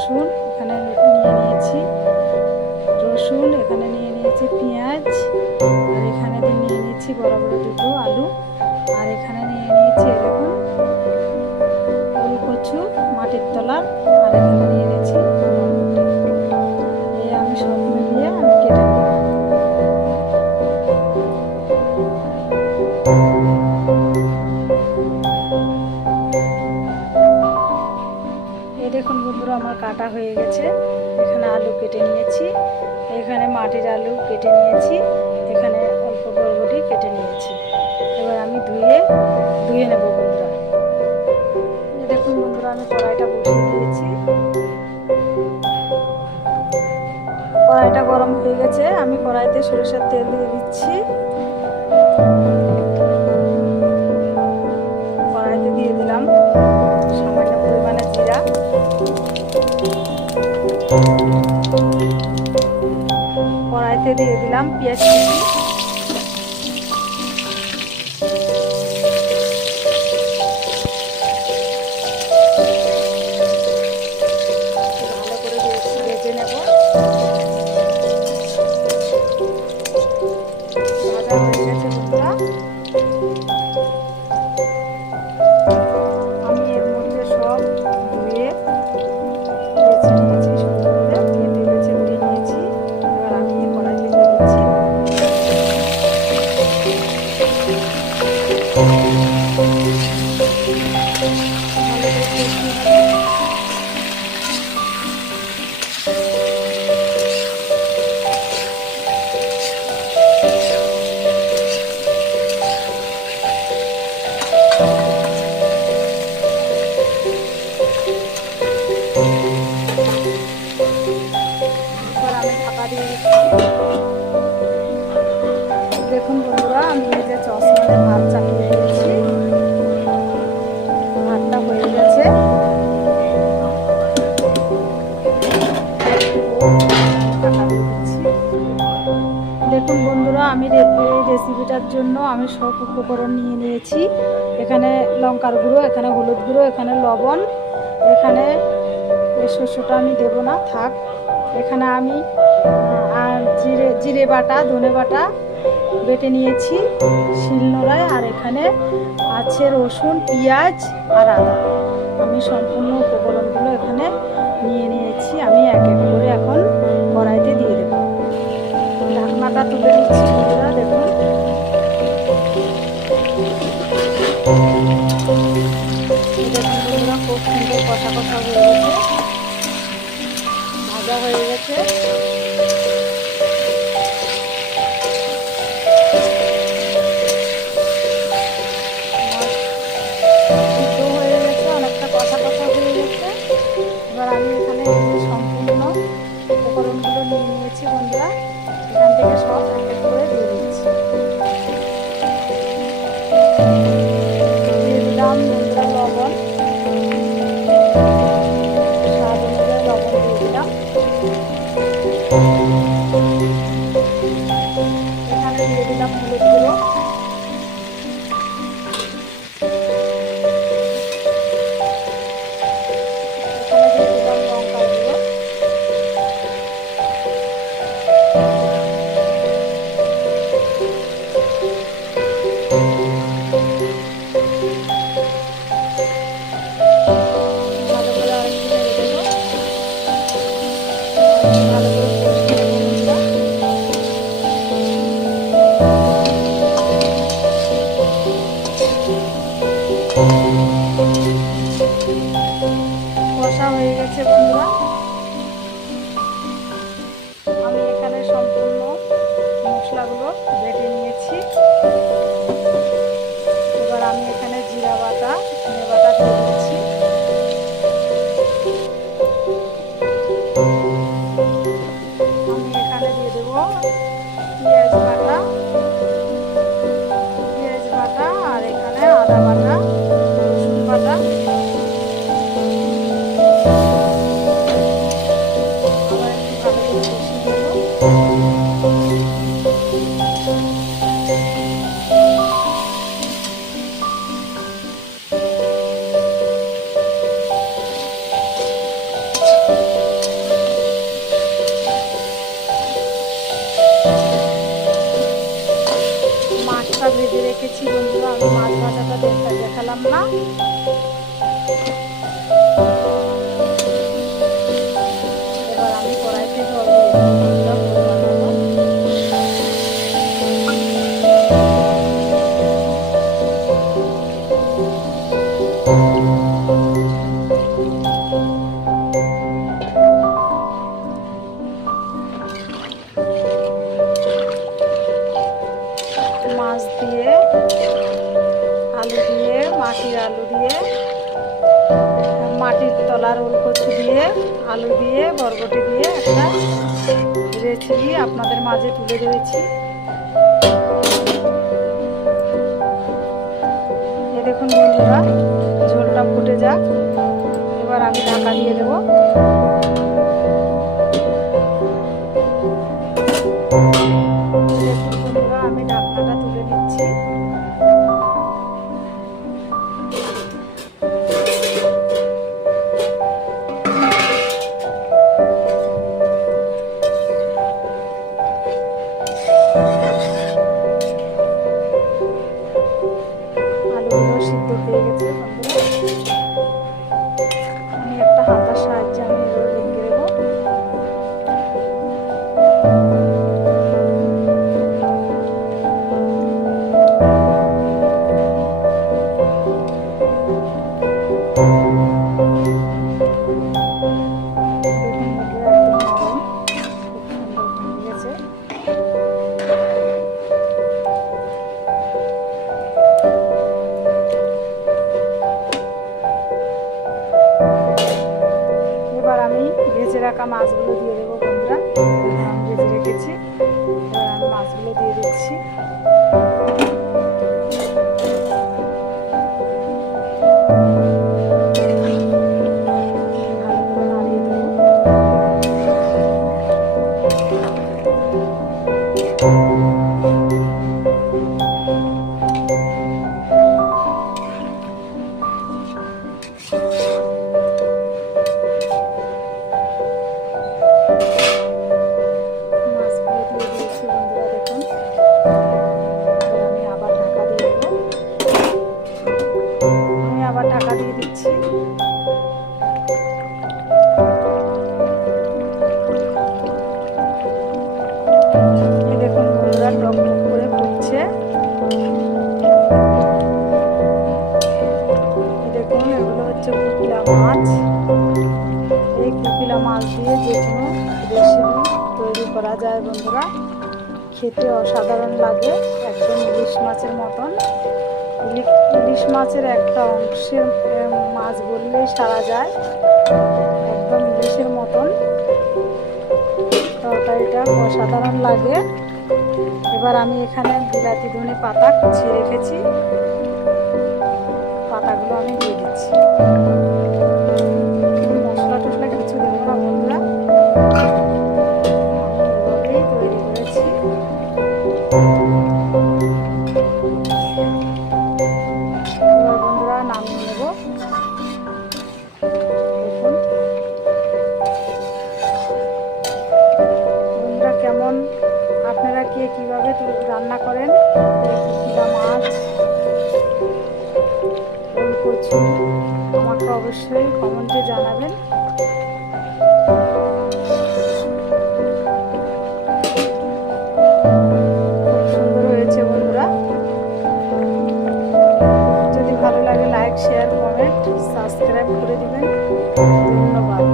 রসুন এখানে নিয়ে নিয়েছি, রসুন এখানে নিয়ে নিয়েছি, পেঁয়াজ, আর এখানে নিয়ে নিয়েছি বড় বড় দুটো আলু, আর এখানে নিয়ে নিয়েছি এরকম ওলকচু মাটির তলার, আর এখানে নিয়ে নিয়েছি এই আমি সব মিলিয়ে আমি কেটে নেব। এই দেখুন বন্ধুরা আমার কাটা হয়ে গেছে। এখানে আলু কেটে নিয়েছি, এখানে মাটির আলু কেটে নিয়েছি, এখানে অল্প বরবটি কেটে নিয়েছি। এবার আমি ধুয়ে নেব বন্ধুরা। এই দেখুন বন্ধুরা আমি কড়াইটা বসিয়ে দিয়েছি, কড়াইটা গরম হয়ে গেছে। আমি কড়াইতে সরিষার তেল দিয়ে দিচ্ছি, কড়াইতে দিয়ে দিলাম সামান্য পরিমাণে জিরা, কড়াইতে দিয়ে দিলাম পেঁয়াজ কুচি, ভালো করে ভেজে নেব। ভাজা হয়ে গেছে বন্ধুরা। আমি এর মধ্যে সব ধুয়ে বেছে নিয়েছি, সুন্দর করে কেটে বেছে ধুয়ে নিয়েছি। এবার আমি কড়াইতে দিয়ে দিচ্ছি। ভালো করে কষিয়ে নেব। এবার আমি ঢাকা দিয়ে দিচ্ছি। দেখুন বন্ধুরা আমি এই যে চশমাতে ভাত চাপিয়ে দিয়েছি, ভাতটা হয়ে গেছে। ঢাকা দিয়ে দিচ্ছি। দেখুন বন্ধুরা আমি এই রেসিপিটার জন্য আমি সব উপকরণ নিয়ে নিয়েছি। এখানে লঙ্কার গুঁড়ো, এখানে হলুদ গুঁড়ো, এখানে লবণ, এখানে শস্যটা আমি দেব না, থাক। এখানে আমি আর জিরে বাটা, ধনে বাটা বেটে নিয়েছি শিলনোড়ায়, আর এখানে আছে রসুন, পেঁয়াজ আর আদা। আমি সম্পূর্ণ উপকরণগুলো এখানে নিয়ে নিয়েছি। আমি এক এক করে এখন কড়াইতে দিয়ে দেব। ঢাকনাটা তুলে নিচ্ছি বন্ধুরা। দেখুন বন্ধুরা খুব সুন্দর কষা কষা হয়ে গেছে, ভাজা হয়ে গেছে। সিদ্ধ হয়ে গেছে, অনেকটা কষা কষা হয়ে গেছে। এবার আমি এখানে এই যে সম্পূর্ণ উপকরণগুলো নিয়ে নিয়েছি বন্ধুরা, এখান থেকে সব এক এক করে দিয়ে দিচ্ছি। দিয়ে দিলাম বন্ধুরা লবণ, স্বাদ অনুযায়ী লবণ দিয়ে দিলাম। এখানে দিয়ে দিলাম হলুদ গুঁড়ো, এখানে দিয়ে দিলাম লঙ্কার গুঁড়ো, ভালো করে আরেকটু নেড়ে দেবো। ভালো করে কষিয়ে নেবো বন্ধুরা। কষা হয়ে গেছে বন্ধুরা। আমি এখানে সম্পূর্ণ মশলাগুলো বেটে নিয়েছি। এবার আমি এখানে জিরা বাটা, ধনে বাটা দিয়ে দিচ্ছি। আমি এখানে দিয়ে দেবো পেঁয়াজ বাটা, আর এখানে আদা বাটা, রসুন বাটা। আবার একটু ভালো করে কষিয়ে নেব। ভেজে রেখেছি বন্ধুরা, আমি মাছ ভাজাটা দেখালাম না। এবার আমি কড়াইতে জল দিয়ে দেবো বন্ধুরা পরিমাণ মতো। মাছ দিয়ে, আলু দিয়ে, মাটির আলু দিয়ে, মাটির তলার ওলকচু দিয়ে, আলু দিয়ে, বরবটি দিয়ে একটা রেসিপি আপনাদের মাঝে তুলে ধরেছি। এই দেখুন বন্ধুরা, ঝোলটা ফুটে যাক, এবার আমি ঢাকা দিয়ে দেবো। দেখুন বন্ধুরা, আমি ঢাকনাটা তুলে নিচ্ছি। আলুগুলো সিদ্ধ হয়ে গেছে বন্ধুরা, আমি একটা হাতার সাহায্যে আমি এগুলো রেখে দেবো। এবার আমি ভেজে রাখা মাছগুলো দিয়ে দেবো বন্ধুরা, আমি ভেজে রেখেছি। এবার আমি মাছগুলো দিয়ে দিচ্ছি। ভালো করে নাড়িয়ে দেবো। মাছগুলো দিয়ে দিয়েছি বন্ধুরা, দেখুন। এবার আমি আবার ঢাকা দিয়ে দেবো। আমি আবার ঢাকা দিয়ে দিচ্ছি। এই দেখুন বন্ধুরা, টক টক করে ফুটছে। এই দেখুন, এগুলো হচ্ছে কুকিলা মাছ। এই কুকিলা মাছ দিয়ে যে কোনো রেসিপি তৈরি করা যায় বন্ধুরা, খেতে অসাধারণ লাগে, একদম ইলিশ মাছের মতন। ইলিশ মাছের একটা অংশের মাছ বললেই সারা যায়, একদম ইলিশের মতন। তরকারিটা অসাধারণ লাগে। এবার আমি এখানে বিলাতি ধনে পাতা কুচিয়ে রেখেছি, পাতাগুলো আমি দিয়ে দিচ্ছি। মশলা টশলা কিছু দেবো না বন্ধুরা, আমি এভাবেই তৈরি করেছি। এবার বন্ধুরা নামিয়ে নেব। দেখুন বন্ধুরা, কেমন আপনারা কে কীভাবে রান্না করেন কুকিলা মাছ, ওলকচু, আমাকে অবশ্যই কমেন্টে জানাবেন। খুব সুন্দর হয়েছে বন্ধুরা। যদি ভালো লাগে লাইক, শেয়ার, কমেন্ট, সাবস্ক্রাইব করে দিবেন। ধন্যবাদ।